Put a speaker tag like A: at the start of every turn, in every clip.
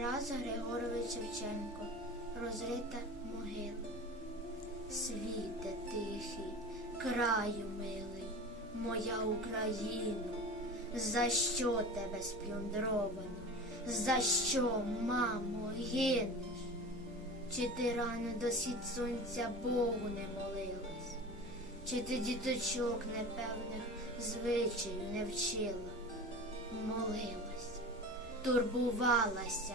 A: Тарас Григорович Шевченко розрита могила. Світе тихий, краю милий, моя Україно, за що тебе сплюндровано? За що, мамо, гинеш? Чи ти рано до схід сонця Богу не молилась? Чи ти діточок непевних звичаю не вчила? Молилась, турбувалася,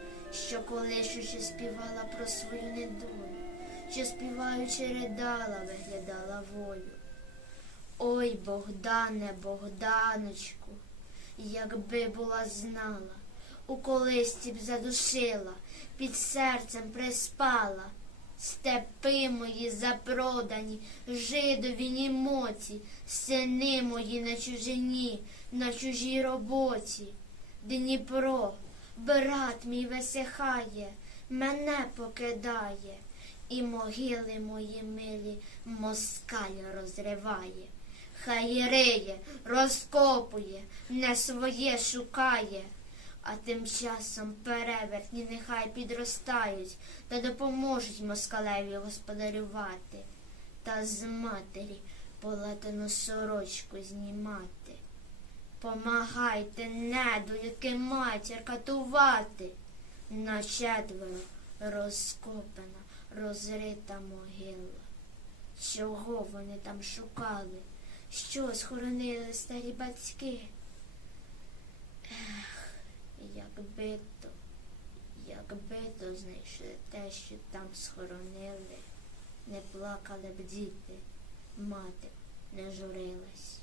A: що колишучи співала про свою недолю, що співаючи ридала, виглядала волю. Ой, Богдане, Богданочку, якби була знала, у колисці б задушила, під серцем приспала. Степи мої запродані, жидові німоці, сини мої на чужині, на чужій роботі. Дніпро, брат мій висихає, мене покидає, і могили мої милі москаль розриває. Хай риє, розкопує, не своє шукає. А тим часом перевертні нехай підростають та допоможуть москалеві господарювати, та з матері полатану сорочку знімати. Помагайте, недолюдки матір катувати. На четверо розкопана, розрита могила. Чого вони там шукали? Що схоронили старі батьки? Якби то, якби то знайшли те, що там схоронили, не плакали б діти, мати не журилась.